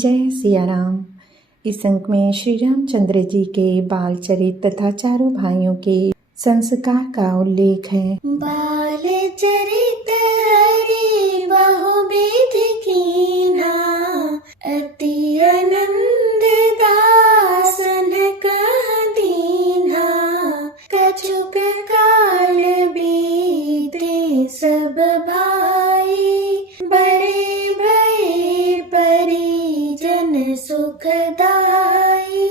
जय सिया राम। इस अंक में श्री रामचंद्र जी के बाल चरित तथा चारों भाइयों के संस्कार का उल्लेख है। बाल चरित हरि बहुविध कीन्हा, अति आनंद दासन कह दीन्हा। कछुक काल बीते सब भाई, बड़े भय परिजन सुखदाई।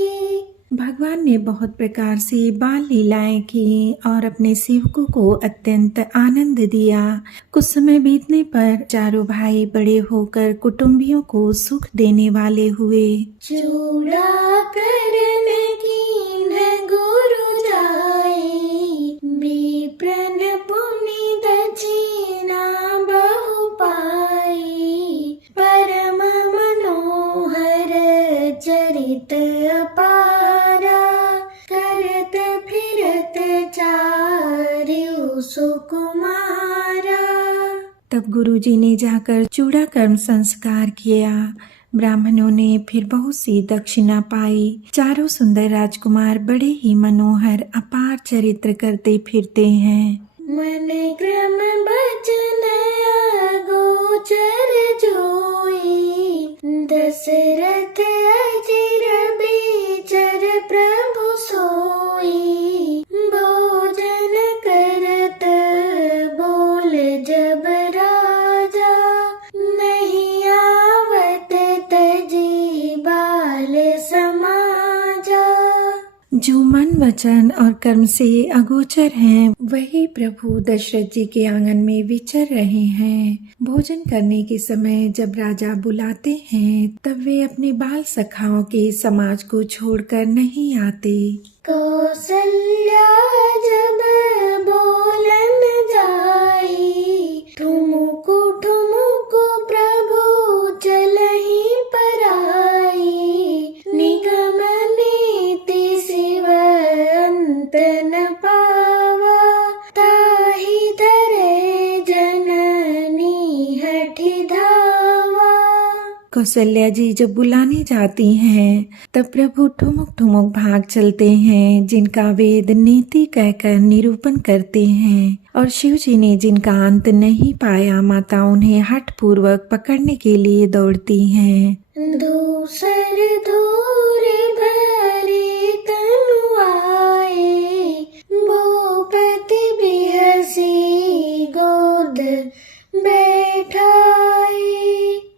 भगवान ने बहुत प्रकार से बाल लीलाएं की और अपने सेवकों को अत्यंत आनंद दिया। कुछ समय बीतने पर चारों भाई बड़े होकर कुटुंबियों को सुख देने वाले हुए। चूड़ा करन कीन्ह गुरु जाई, विप्रन पुनि दक्षिणा बहु पाई। परम मनोहर चरित अपारा, करत फिरत चारु सुकुमारा। तब गुरुजी ने जाकर चूड़ा कर्म संस्कार किया। ब्राह्मणों ने फिर बहुत सी दक्षिणा पाई। चारों सुंदर राजकुमार बड़े ही मनोहर अपार चरित्र करते फिरते हैं। मन क्रम बचन अगोचर जोई, दशरथ अजिर बिचर प्रभु सोई। भोजन करत बोल जब राजा, नहीं आवत तजी बाल समाजा। जो मन वचन और कर्म से अगोचर हैं, वही प्रभु दशरथ जी के आंगन में विचर रहे हैं। भोजन करने के समय जब राजा बुलाते हैं, तब वे अपने बाल सखाओं के समाज को छोड़कर नहीं आते। कौसल्या जब बोलन जाई, ठुमुकु ठुमुकु प्रभु चलहि पराई। निगम नीति शिव अंत न पावा, ताहि धरे जननी हठि धावा। कौशल्या जी जब बुलाने जाती हैं, तब प्रभु ठुमुक ठुमुक भाग चलते हैं, जिनका वेद नीति कहकर निरूपण करते हैं। और शिव जी ने जिनका अंत नहीं पाया, माता उन्हें हठ पूर्वक पकड़ने के लिए दौड़ती हैं। दूसर धूर भरी तनु आए, भूपति बिहसी गोद बैठाए।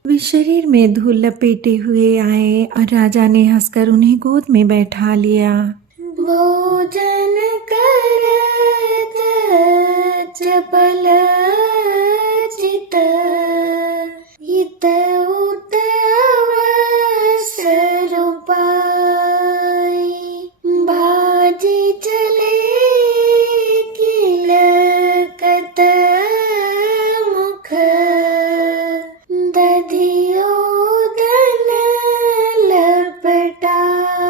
वे शरीर में धूल लपेटे हुए आए और राजा ने हंसकर उन्हें गोद में बैठा लिया। भोजन करत चपल चित, हित उत अवसर पाई। बाजी चले किलकत मुख, दधियोदन लपटाई।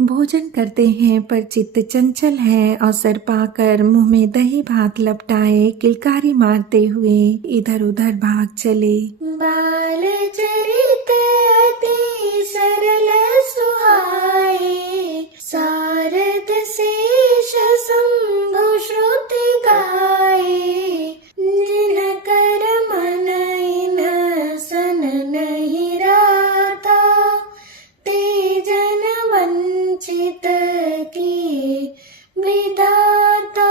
भोजन करते हैं पर चित्त चंचल है, अवसर पाकर मुंह में दही भात लपटाए किलकारी मारते हुए इधर उधर भाग चले। बाल चरित अति सरल सुहाए, सारद शेष शंभु श्रुति गाए। जिन कर मन इन सन नहीं राता, ते जन वंचित की विधाता।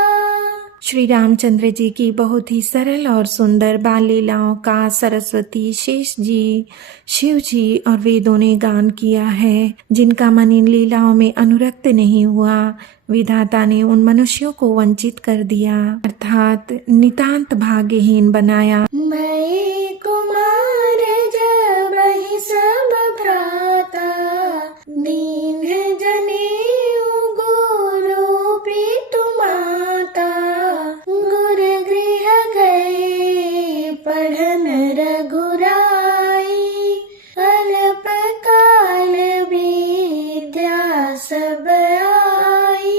श्री रामचंद्र जी की बहुत ही सरल और सुंदर बाल लीलाओं का सरस्वती, शेष जी, शिव जी और वेदों ने गान किया है। जिनका मन इन लीलाओं में अनुरक्त नहीं हुआ, विधाता ने उन मनुष्यों को वंचित कर दिया, अर्थात नितांत भाग्यहीन बनाया। मैं कुमार जबहि सब भ्राता, दीन जनेऊ गुरु प्रीतु माता। गुर गृह गए पढ़न रघुराई, अल्प काल विद्या सब आई।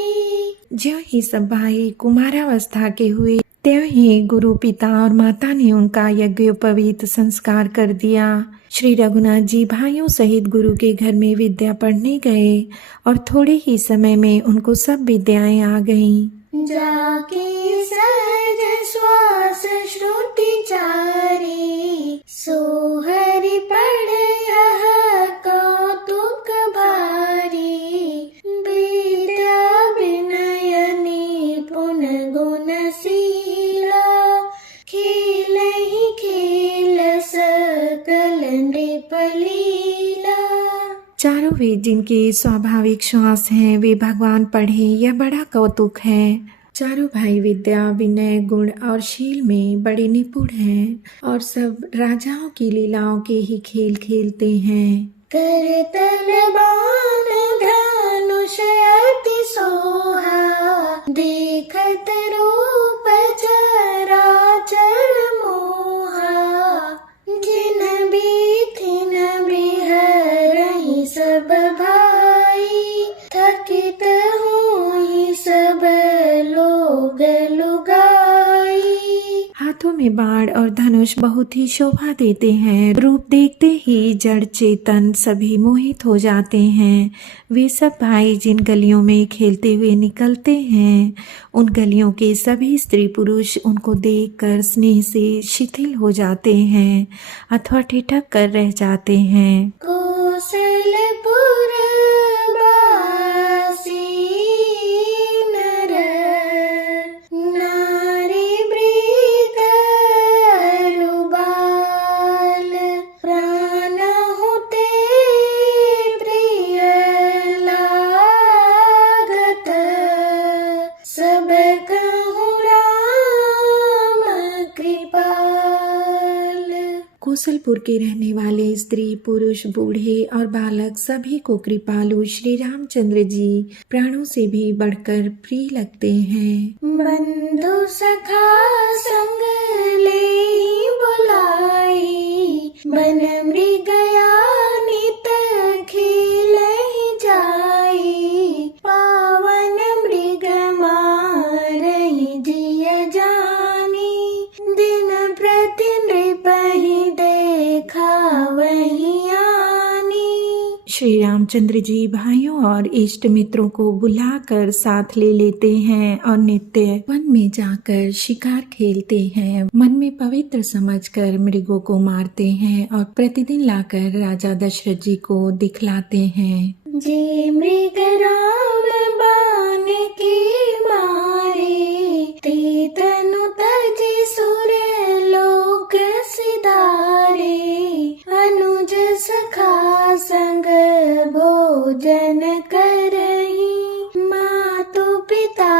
ज्यों ही सब भाई कुमारावस्था के हुए, त्यों ही गुरु पिता और माता ने उनका यज्ञोपवीत संस्कार कर दिया। श्री रघुनाथ जी भाइयों सहित गुरु के घर में विद्या पढ़ने गए और थोड़े ही समय में उनको सब विद्याएं आ गईं। जाके सहज श्वास श्रुति चारी, सोहरि पढ़ यह कौतुक भारी। विद्या विनय निपुण गुणशीला, खेलहि खेल सकल नृपलीला। चारों वेद जिनके स्वाभाविक श्वास हैं वे भगवान पढ़े, यह बड़ा कौतुक है। चारों भाई विद्या विनय गुण और शील में बड़े निपुण हैं और सब राजाओं की लीलाओं के ही खेल खेलते हैं। करतल बाण धनुष अति सोहा, देखत रूप चराचर मोहा। जिन बीथिन बिहरहि सब भाई, थकित होहि सब लोग लुगाई। हाथों में बाण और धनुष बहुत ही शोभा देते हैं। रूप देखते ही जड़ चेतन सभी मोहित हो जाते हैं। वे सब भाई जिन गलियों में खेलते हुए निकलते हैं, उन गलियों के सभी स्त्री पुरुष उनको देखकर स्नेह से शिथिल हो जाते हैं अथवा ठिठक कर रह जाते हैं। कौशलपुर वासी नर नारी मृग बाल, प्राणहु ते प्रिय लागत। सब कहूँ राम कृपाल। कौशलपुर के रहने वाले स्त्री पुरुष बूढ़े और बालक सभी को कृपालु श्री रामचंद्र जी प्राणों से भी बढ़कर प्रिय लगते हैं। बंधु सखा संग ले बुलाई, बन मृगया नित खेलहि जाई। पावन मृग मारहि जिय जानी, दिन प्रति नृपहि देखावहि आनी। श्री रामचंद्र जी भाइयों और इष्ट मित्रों को बुलाकर साथ ले लेते हैं और नित्य वन में जाकर शिकार खेलते हैं। मन में पवित्र समझकर मृगों को मारते हैं और प्रतिदिन लाकर राजा दशरथ जी को दिखलाते हैं। जे मृग राम बाण के मारे, ते तनु तजि सुर लोक सिधारे। अनुज सखा संग भोजन करहि, मातु पिता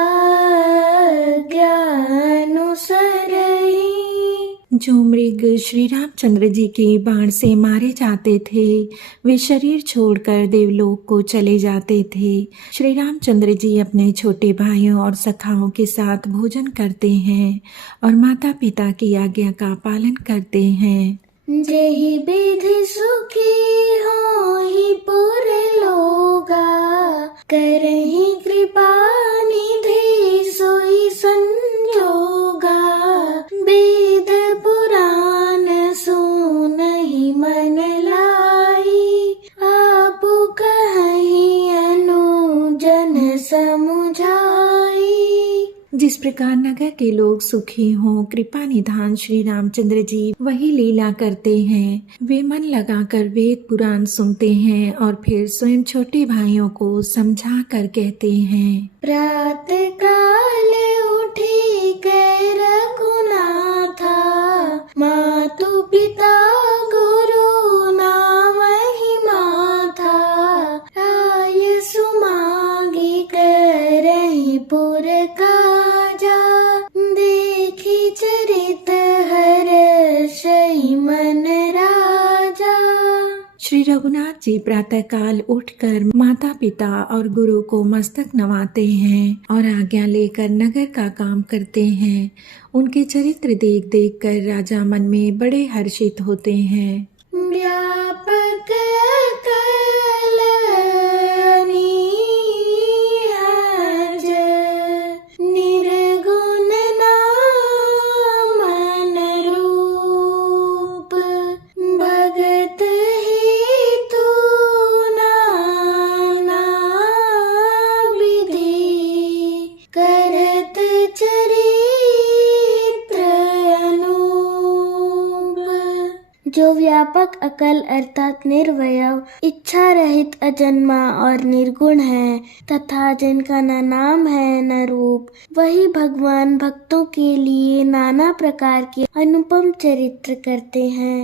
ज्ञानुसरहि। जो मृग श्री रामचंद्र जी के बाण से मारे जाते थे वे शरीर छोड़कर देवलोक को चले जाते थे। श्री रामचंद्र जी अपने छोटे भाइयों और सखाओं के साथ भोजन करते हैं और माता पिता की आज्ञा का पालन करते हैं। जेहि विधि सुखी होहि पुर लोगा, करहि कृपा निधि सोई संजोगा। वेद पुराण सुनहि मन लाई, आपु कहहि अनुजन समुझाई। जिस प्रकार नगर के लोग सुखी हों कृपा निधान श्री रामचंद्र जी वही लीला करते हैं। वे मन लगाकर वेद पुराण सुनते हैं और फिर स्वयं छोटे भाइयों को समझा कर कहते हैं। प्रातः काल उठी कर रघुनाथा, मातु पिता गुरु नामहि माथा। आय सुमागी करहि पुर काजा, देखि चरित हर्षहि मन राजा। श्री रघुनाथ जी प्रातःकाल उठकर माता पिता और गुरु को मस्तक नवाते हैं और आज्ञा लेकर नगर का काम करते हैं। उनके चरित्र देख देख कर राजा मन में बड़े हर्षित होते हैं। व्यापक निर्गुण नाम रूप, भगत जो व्यापक अकल अर्थात निर्वयव, इच्छा रहित, अजन्मा और निर्गुण है तथा जिनका न नाम है न रूप, वही भगवान भक्तों के लिए नाना प्रकार के अनुपम चरित्र करते हैं।